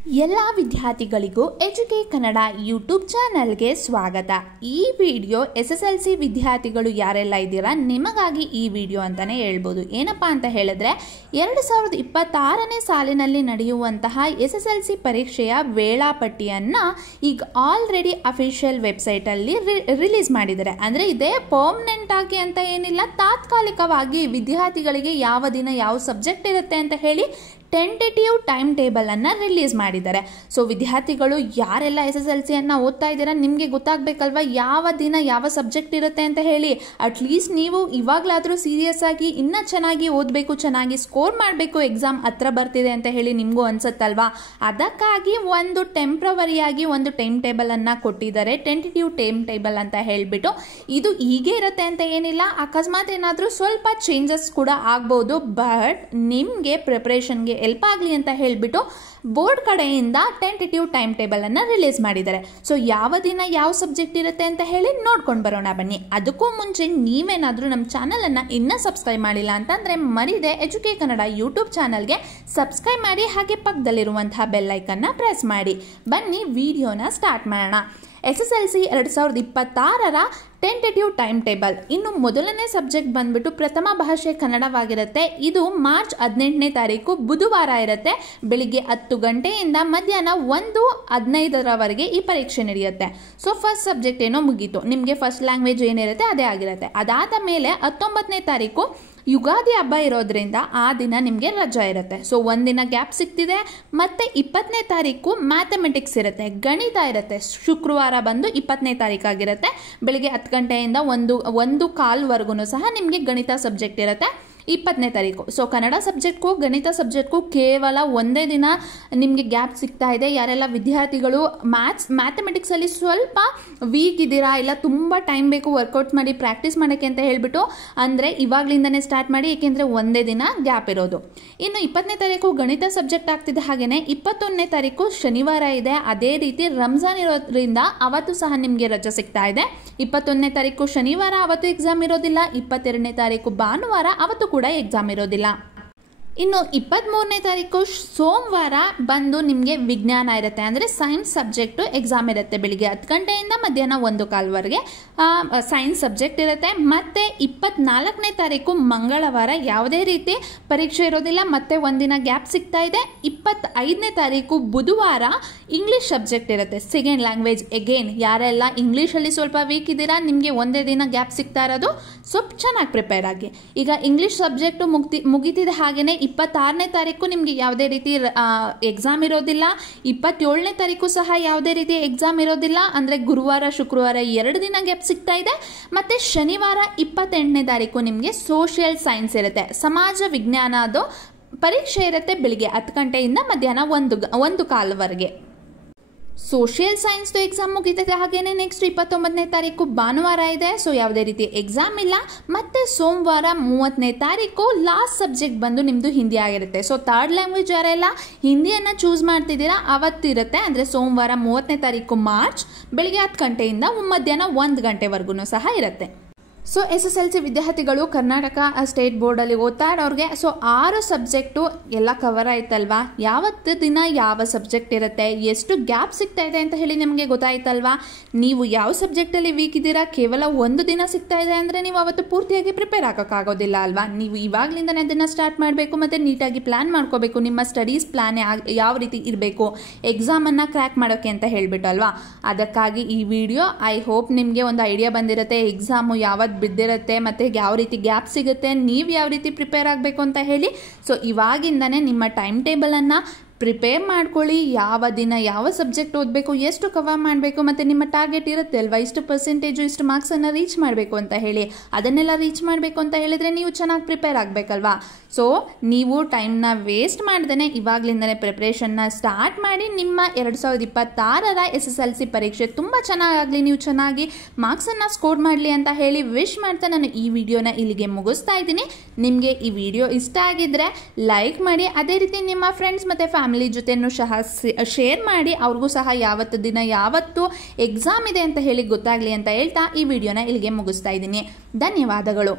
ಎಲ್ಲ ವಿದ್ಯಾರ್ಥಿಗಳಿಗೂ ಎಜುಕೆ ಕನ್ನಡ ಯೂಟ್ಯೂಬ್ ಚಾನಲ್ಗೆ ಸ್ವಾಗತ. ಈ ವಿಡಿಯೋ SSLC ವಿದ್ಯಾರ್ಥಿಗಳು ಯಾರೆಲ್ಲ ಇದ್ದೀರಾ ನಿಮಗಾಗಿ ಈ ವಿಡಿಯೋ ಅಂತಾನೆ ಹೇಳ್ಬೋದು. ಏನಪ್ಪಾ ಅಂತ ಹೇಳಿದ್ರೆ 2026ನೇ ಸಾಲಿನಲ್ಲಿ ನಡೆಯುವಂತಹ SSLC ಪರೀಕ್ಷೆಯ ವೇಳಾಪಟ್ಟಿಯನ್ನು ಈಗ ಆಲ್ರೆಡಿ ಅಫಿಷಿಯಲ್ ವೆಬ್ಸೈಟಲ್ಲಿ ರಿಲೀಸ್ ಮಾಡಿದ್ದಾರೆ. ಅಂದರೆ ಇದೇ ಪರ್ಮನೆಂಟ್ ಆಗಿ ಅಂತ ಏನಿಲ್ಲ, ತಾತ್ಕಾಲಿಕವಾಗಿ ವಿದ್ಯಾರ್ಥಿಗಳಿಗೆ ಯಾವ ದಿನ ಯಾವ ಸಬ್ಜೆಕ್ಟ್ ಇರುತ್ತೆ ಅಂತ ಹೇಳಿ ಟೆಂಟೇಟಿವ್ ಟೈಮ್ ಟೇಬಲ್ ಅನ್ನು ರಿಲೀಸ್ ಮಾಡಿದ್ದಾರೆ. ಸೊ ವಿದ್ಯಾರ್ಥಿಗಳು ಯಾರೆಲ್ಲ SSLCಯನ್ನು ಓದ್ತಾ ಇದ್ದೀರಾ ನಿಮಗೆ ಗೊತ್ತಾಗಬೇಕಲ್ವಾ ಯಾವ ದಿನ ಯಾವ ಸಬ್ಜೆಕ್ಟ್ ಇರುತ್ತೆ ಅಂತ ಹೇಳಿ. ಅಟ್ಲೀಸ್ಟ್ ನೀವು ಇವಾಗಲಾದರೂ ಸೀರಿಯಸ್ ಆಗಿ ಇನ್ನೂ ಚೆನ್ನಾಗಿ ಓದಬೇಕು, ಚೆನ್ನಾಗಿ ಸ್ಕೋರ್ ಮಾಡಬೇಕು, ಎಕ್ಸಾಮ್ ಹತ್ರ ಬರ್ತಿದೆ ಅಂತ ಹೇಳಿ ನಿಮಗೂ ಅನ್ಸುತ್ತಲ್ವಾ. ಅದಕ್ಕಾಗಿ ಒಂದು ಟೆಂಪ್ರವರಿಯಾಗಿ ಒಂದು ಟೈಮ್ ಟೇಬಲ್ ಅನ್ನು ಕೊಟ್ಟಿದ್ದಾರೆ, ಟೆಂಟೇಟಿವ್ ಟೈಮ್ ಟೇಬಲ್ ಅಂತ ಹೇಳಿಬಿಟ್ಟು. ಇದು ಹೀಗೆ ಇರುತ್ತೆ ಅಂತ ಏನಿಲ್ಲ, ಅಕಸ್ಮಾತ್ ಏನಾದರೂ ಸ್ವಲ್ಪ ಚೇಂಜಸ್ ಕೂಡ ಆಗ್ಬೋದು. ಬಟ್ ನಿಮಗೆ ಪ್ರಿಪರೇಷನ್ಗೆ ಹೆಲ್ಪ್ ಆಗಲಿ ಅಂತ ಹೇಳಿಬಿಟ್ಟು ಬೋರ್ಡ್ ಕಡೆಯಿಂದ ಟೆಂಟೇಟಿವ್ ಟೈಮ್ ಟೇಬಲ್ ಅನ್ನು ರಿಲೀಸ್ ಮಾಡಿದ್ದಾರೆ. ಸೊ ಯಾವ ದಿನ ಯಾವ ಸಬ್ಜೆಕ್ಟ್ ಇರುತ್ತೆ ಅಂತ ಹೇಳಿ ನೋಡ್ಕೊಂಡು ಬರೋಣ ಬನ್ನಿ. ಅದಕ್ಕೂ ಮುಂಚೆ ನೀವೇನಾದರೂ ನಮ್ಮ ಚಾನಲನ್ನು ಇನ್ನೂ ಸಬ್ಸ್ಕ್ರೈಬ್ ಮಾಡಿಲ್ಲ ಅಂತಂದರೆ ಮರಿದೆ ಎಜುಕೆ ಕನ್ನಡ ಯೂಟ್ಯೂಬ್ ಚಾನಲ್ಗೆ ಸಬ್ಸ್ಕ್ರೈಬ್ ಮಾಡಿ, ಹಾಗೆ ಪಕ್ಕದಲ್ಲಿರುವಂತಹ ಬೆಲ್ ಐಕನ್ನ ಪ್ರೆಸ್ ಮಾಡಿ. ಬನ್ನಿ ವಿಡಿಯೋನ ಸ್ಟಾರ್ಟ್ ಮಾಡೋಣ. SSLC 2026ರ ಟೆಂಟೇಟಿವ್ ಟೈಮ್ ಟೇಬಲ್. ಇನ್ನು ಮೊದಲನೇ ಸಬ್ಜೆಕ್ಟ್ ಬಂದ್ಬಿಟ್ಟು ಪ್ರಥಮ ಭಾಷೆ ಕನ್ನಡವಾಗಿರುತ್ತೆ. ಇದು ಮಾರ್ಚ್ 18ನೇ ತಾರೀಕು ಬುಧವಾರ ಇರುತ್ತೆ. ಬೆಳಿಗ್ಗೆ 10 ಗಂಟೆಯಿಂದ ಮಧ್ಯಾಹ್ನ 1:15ರವರೆಗೆ ಈ ಪರೀಕ್ಷೆ ನಡೆಯುತ್ತೆ. ಸೊ ಫಸ್ಟ್ ಸಬ್ಜೆಕ್ಟ್ ಏನೋ ಮುಗೀತು, ನಿಮಗೆ ಫಸ್ಟ್ ಲ್ಯಾಂಗ್ವೇಜ್ ಏನಿರುತ್ತೆ ಅದೇ ಆಗಿರುತ್ತೆ. ಅದಾದ ಮೇಲೆ 19ನೇ ತಾರೀಕು ಯುಗಾದಿ ಹಬ್ಬ ಇರೋದ್ರಿಂದ ಆ ದಿನ ನಿಮಗೆ ರಜಾ ಇರುತ್ತೆ. ಸೊ ಒಂದಿನ ಗ್ಯಾಪ್ ಸಿಗ್ತಿದೆ. ಮತ್ತೆ 20ನೇ ತಾರೀಕು ಮ್ಯಾಥಮೆಟಿಕ್ಸ್ ಇರುತ್ತೆ, ಗಣಿತ ಇರುತ್ತೆ. ಶುಕ್ರವಾರ ಬಂದು 20ನೇ ತಾರೀಕಾಗಿರುತ್ತೆ. ಬೆಳಿಗ್ಗೆ 10 ಗಂಟೆಯಿಂದ 1:15ವರೆಗೂ ಸಹ ನಿಮಗೆ ಗಣಿತ ಸಬ್ಜೆಕ್ಟ್ ಇರುತ್ತೆ 20ನೇ ತಾರೀಕು. ಸೊ ಕನ್ನಡ ಸಬ್ಜೆಕ್ಟ್ಗೂ ಗಣಿತ ಸಬ್ಜೆಕ್ಟ್ಗೂ ಕೇವಲ ಒಂದೇ ದಿನ ನಿಮಗೆ ಗ್ಯಾಪ್ ಸಿಗ್ತಾ ಇದೆ. ಯಾರೆಲ್ಲ ವಿದ್ಯಾರ್ಥಿಗಳು ಮ್ಯಾಥಮೆಟಿಕ್ಸಲ್ಲಿ ಸ್ವಲ್ಪ ವೀಕ್ ಇದ್ದೀರಾ, ಇಲ್ಲ ತುಂಬ ಟೈಮ್ ಬೇಕು ವರ್ಕೌಟ್ ಮಾಡಿ ಪ್ರಾಕ್ಟೀಸ್ ಮಾಡೋಕ್ಕೆ ಅಂತ ಹೇಳಿಬಿಟ್ಟು ಅಂದರೆ ಇವಾಗಲಿಂದನೇ ಸ್ಟಾರ್ಟ್ ಮಾಡಿ, ಏಕೆಂದರೆ ಒಂದೇ ದಿನ ಗ್ಯಾಪ್ ಇರೋದು. ಇನ್ನು 20ನೇ ತಾರೀಕು ಗಣಿತ ಸಬ್ಜೆಕ್ಟ್ ಆಗ್ತಿದೆ. ಹಾಗೆಯೇ 21ನೇ ತಾರೀಕು ಶನಿವಾರ ಇದೆ. ಅದೇ ರೀತಿ ರಂಜಾನ್ ಇರೋದ್ರಿಂದ ಅವತ್ತು ಸಹ ನಿಮಗೆ ರಜೆ ಸಿಗ್ತಾ ಇದೆ. 21ನೇ ತಾರೀಕು ಶನಿವಾರ, ಅವತ್ತು ಎಕ್ಸಾಮ್ ಇರೋದಿಲ್ಲ. 22ನೇ ತಾರೀಕು ಭಾನುವಾರ, ಅವತ್ತು ಕೂಡ ಎಕ್ಸಾಮ್ ಇರೋದಿಲ್ಲ. ಇನ್ನು 23ನೇ ತಾರೀಕು ಸೋಮವಾರ ಬಂದು ನಿಮಗೆ ವಿಜ್ಞಾನ ಇರುತ್ತೆ, ಅಂದರೆ ಸೈನ್ಸ್ ಸಬ್ಜೆಕ್ಟು ಎಕ್ಸಾಮ್ ಇರುತ್ತೆ. ಬೆಳಿಗ್ಗೆ 10 ಗಂಟೆಯಿಂದ ಮಧ್ಯಾಹ್ನ 1:15ವರೆಗೆ ಸೈನ್ಸ್ ಸಬ್ಜೆಕ್ಟ್ ಇರುತ್ತೆ. ಮತ್ತು 24ನೇ ತಾರೀಕು ಮಂಗಳವಾರ ಯಾವುದೇ ರೀತಿ ಪರೀಕ್ಷೆ ಇರೋದಿಲ್ಲ, ಮತ್ತೆ ಒಂದಿನ ಗ್ಯಾಪ್ ಸಿಗ್ತಾ ಇದೆ. 25ನೇ ತಾರೀಕು ಬುಧವಾರ ಇಂಗ್ಲೀಷ್ ಸಬ್ಜೆಕ್ಟ್ ಇರುತ್ತೆ, ಸೆಕೆಂಡ್ ಲ್ಯಾಂಗ್ವೇಜ್. ಎಗೇನ್ ಯಾರೆಲ್ಲ ಇಂಗ್ಲೀಷಲ್ಲಿ ಸ್ವಲ್ಪ ವೀಕ್ ಇದ್ದೀರಾ, ನಿಮಗೆ ಒಂದೇ ದಿನ ಗ್ಯಾಪ್ ಸಿಗ್ತಾ ಇರೋದು. ಸ್ವಲ್ಪ ಚೆನ್ನಾಗಿ ಪ್ರಿಪೇರ್ ಆಗಿ. ಈಗ ಇಂಗ್ಲೀಷ್ ಸಬ್ಜೆಕ್ಟು ಮುಗಿತಿದೆ. ಹಾಗೆಯೇ 26ನೇ ತಾರೀಕು ನಿಮಗೆ ಯಾವುದೇ ರೀತಿ ಎಕ್ಸಾಮ್ ಇರೋದಿಲ್ಲ. 27ನೇ ತಾರೀಕು ಸಹ ಯಾವುದೇ ರೀತಿ ಎಕ್ಸಾಮ್ ಇರೋದಿಲ್ಲ. ಅಂದರೆ ಗುರುವಾರ ಶುಕ್ರವಾರ 2 ದಿನ ಗ್ಯಾಪ್ ಸಿಗ್ತಾ ಇದೆ. ಮತ್ತು ಶನಿವಾರ 28ನೇ ತಾರೀಕು ನಿಮಗೆ ಸೋಷಿಯಲ್ ಸೈನ್ಸ್ ಇರುತ್ತೆ, ಸಮಾಜ ವಿಜ್ಞಾನದ ಪರೀಕ್ಷೆ ಇರುತ್ತೆ. ಬೆಳಿಗ್ಗೆ 10 ಗಂಟೆಯಿಂದ ಮಧ್ಯಾಹ್ನ 1:15ವರೆಗೆ ಸೋಷಿಯಲ್ ಸೈನ್ಸ್ದು ಎಕ್ಸಾಮ್ ಮುಗಿತದೆ. ಹಾಗೆಯೇ ನೆಕ್ಸ್ಟ್ 29ನೇ ತಾರೀಕು ಭಾನುವಾರ ಇದೆ. ಸೊ ಯಾವುದೇ ರೀತಿ ಎಕ್ಸಾಮ್ ಇಲ್ಲ. ಮತ್ತು ಸೋಮವಾರ 30ನೇ ತಾರೀಕು ಲಾಸ್ಟ್ ಸಬ್ಜೆಕ್ಟ್ ಬಂದು ನಿಮ್ಮದು ಹಿಂದಿ ಆಗಿರುತ್ತೆ. ಸೊ ಥರ್ಡ್ ಲ್ಯಾಂಗ್ವೇಜ್ ಯಾರೆಲ್ಲ ಹಿಂದಿಯನ್ನು ಚೂಸ್ ಮಾಡ್ತಿದ್ದೀರಾ ಅವತ್ತಿರುತ್ತೆ. ಅಂದರೆ ಸೋಮವಾರ 30ನೇ ತಾರೀಕು ಮಾರ್ಚ್ ಬೆಳಿಗ್ಗೆ 10 ಗಂಟೆಯಿಂದ ಮಧ್ಯಾಹ್ನ 1 ಗಂಟೆವರೆಗೂ ಸಹ ಇರುತ್ತೆ. ಸೊ SSLC ವಿದ್ಯಾರ್ಥಿಗಳು ಕರ್ನಾಟಕ ಸ್ಟೇಟ್ ಬೋರ್ಡಲ್ಲಿ ಓದ್ತಾ ಇರೋರಿಗೆ ಸೊ 6 ಸಬ್ಜೆಕ್ಟು ಎಲ್ಲ ಕವರ್ ಆಯ್ತಲ್ವಾ. ಯಾವತ್ತು ದಿನ ಯಾವ ಸಬ್ಜೆಕ್ಟ್ ಇರುತ್ತೆ, ಎಷ್ಟು ಗ್ಯಾಪ್ ಸಿಗ್ತಾ ಇದೆ ಅಂತ ಹೇಳಿ ನಿಮಗೆ ಗೊತ್ತಾಯ್ತಲ್ವಾ. ನೀವು ಯಾವ ಸಬ್ಜೆಕ್ಟಲ್ಲಿ ವೀಕ್ ಇದ್ದೀರಾ, ಕೇವಲ ಒಂದು ದಿನ ಸಿಗ್ತಾ ಇದೆ ಅಂದರೆ ನೀವು ಅವತ್ತು ಪೂರ್ತಿಯಾಗಿ ಪ್ರಿಪೇರ್ ಆಗೋಕ್ಕಾಗೋದಿಲ್ಲ ಅಲ್ವಾ. ನೀವು ಇವಾಗಲಿಂದನೇ ಅದನ್ನು ಸ್ಟಾರ್ಟ್ ಮಾಡಬೇಕು, ಮತ್ತು ನೀಟಾಗಿ ಪ್ಲ್ಯಾನ್ ಮಾಡ್ಕೋಬೇಕು. ನಿಮ್ಮ ಸ್ಟಡೀಸ್ ಪ್ಲ್ಯಾನ್ ಯಾವ ರೀತಿ ಇರಬೇಕು ಎಕ್ಸಾಮನ್ನು ಕ್ರ್ಯಾಕ್ ಮಾಡೋಕ್ಕೆ ಅಂತ ಹೇಳಿಬಿಟ್ಟು ಅಲ್ವಾ. ಅದಕ್ಕಾಗಿ ಈ ವಿಡಿಯೋ ಐ ಹೋಪ್ ನಿಮಗೆ ಒಂದು ಐಡಿಯಾ ಬಂದಿರುತ್ತೆ. ಎಕ್ಸಾಮು ಯಾವತ್ತು ಬಿದ್ದಿರುತ್ತೆ, ಮತ್ತು ಯಾವ ರೀತಿ ಗ್ಯಾಪ್ ಸಿಗುತ್ತೆ, ನೀವು ಯಾವ ರೀತಿ ಪ್ರಿಪೇರ್ ಆಗಬೇಕು ಅಂತ ಹೇಳಿ. ಸೊ ಇವಾಗಿಂದನೇ ನಿಮ್ಮ ಟೈಮ್ ಟೇಬಲನ್ನು ಪ್ರಿಪೇರ್ ಮಾಡ್ಕೊಳ್ಳಿ. ಯಾವ ದಿನ ಯಾವ ಸಬ್ಜೆಕ್ಟ್ ಓದಬೇಕು, ಎಷ್ಟು ಕವರ್ ಮಾಡಬೇಕು, ಮತ್ತು ನಿಮ್ಮ ಟಾರ್ಗೆಟ್ ಇರುತ್ತೆ ಅಲ್ವಾ, ಇಷ್ಟು ಪರ್ಸೆಂಟೇಜು ಇಷ್ಟು ಮಾರ್ಕ್ಸನ್ನು ರೀಚ್ ಮಾಡಬೇಕು ಅಂತ ಹೇಳಿ. ಅದನ್ನೆಲ್ಲ ರೀಚ್ ಮಾಡಬೇಕು ಅಂತ ಹೇಳಿದರೆ ನೀವು ಚೆನ್ನಾಗಿ ಪ್ರಿಪೇರ್ ಆಗಬೇಕಲ್ವಾ. ಸೊ ನೀವು ಟೈಮ್ನ ವೇಸ್ಟ್ ಮಾಡ್ದೇ ಇವಾಗಲಿಂದನೇ ಪ್ರಿಪ್ರೇಷನ್ನ ಸ್ಟಾರ್ಟ್ ಮಾಡಿ. ನಿಮ್ಮ 2026ರ SSLC ಪರೀಕ್ಷೆ ತುಂಬ ಚೆನ್ನಾಗಾಗಲಿ, ನೀವು ಚೆನ್ನಾಗಿ ಮಾರ್ಕ್ಸನ್ನು ಸ್ಕೋರ್ ಮಾಡಲಿ ಅಂತ ಹೇಳಿ ವಿಶ್ ಮಾಡ್ತಾ ನಾನು ಈ ವಿಡಿಯೋನ ಇಲ್ಲಿಗೆ ಮುಗಿಸ್ತಾ ಇದ್ದೀನಿ. ನಿಮಗೆ ಈ ವಿಡಿಯೋ ಇಷ್ಟ ಆಗಿದ್ದರೆ ಲೈಕ್ ಮಾಡಿ, ಅದೇ ರೀತಿ ನಿಮ್ಮ ಫ್ರೆಂಡ್ಸ್ ಮತ್ತು ಫ್ಯಾಮಿಲಿ ಜೊತೆನೂ ಸಹ ಶೇರ್ ಮಾಡಿ. ಅವ್ರಿಗೂ ಸಹ ಯಾವತ್ತು ದಿನ ಯಾವತ್ತು ಎಕ್ಸಾಮ್ ಇದೆ ಅಂತ ಹೇಳಿ ಗೊತ್ತಾಗಲಿ ಅಂತ ಹೇಳ್ತಾ ಈ ವಿಡಿಯೋನ ಇಲ್ಲಿಗೆ ಮುಗಿಸ್ತಾ ಇದ್ದೀನಿ. ಧನ್ಯವಾದಗಳು.